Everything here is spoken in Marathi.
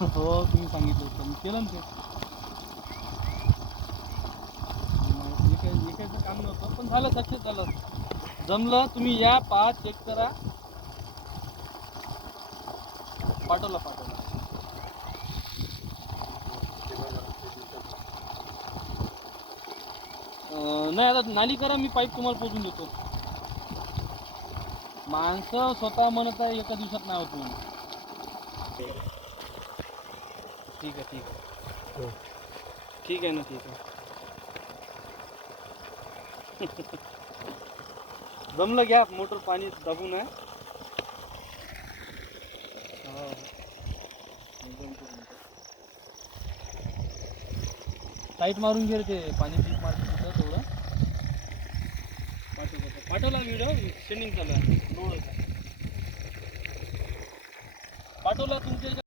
हो तुम्ही सांगितलं होतं मी केलं ना ते. एकाचं काम नव्हतं पण झालं, सक्सेस झालं, जमलं. तुम्ही या, पहा, चेक करा. पाठवला. नाही आता नाली करा, मी पाईप तुम्हाला पोचून देतो. माणसं स्वतः म्हणत आहे एका दिवसात नाही होत म्हणून. ठीक आहे ठीक आहे ना, ठीक आहे. जमलं, घ्या मोटर पाणी दाबून आहे. हो. टाईट मारून घे रे, ते पाणी पीक मारत होतं तेवढं. पाठवला व्हिडिओ, सेंडिंग चालू आहे. पाठवला तुमच्या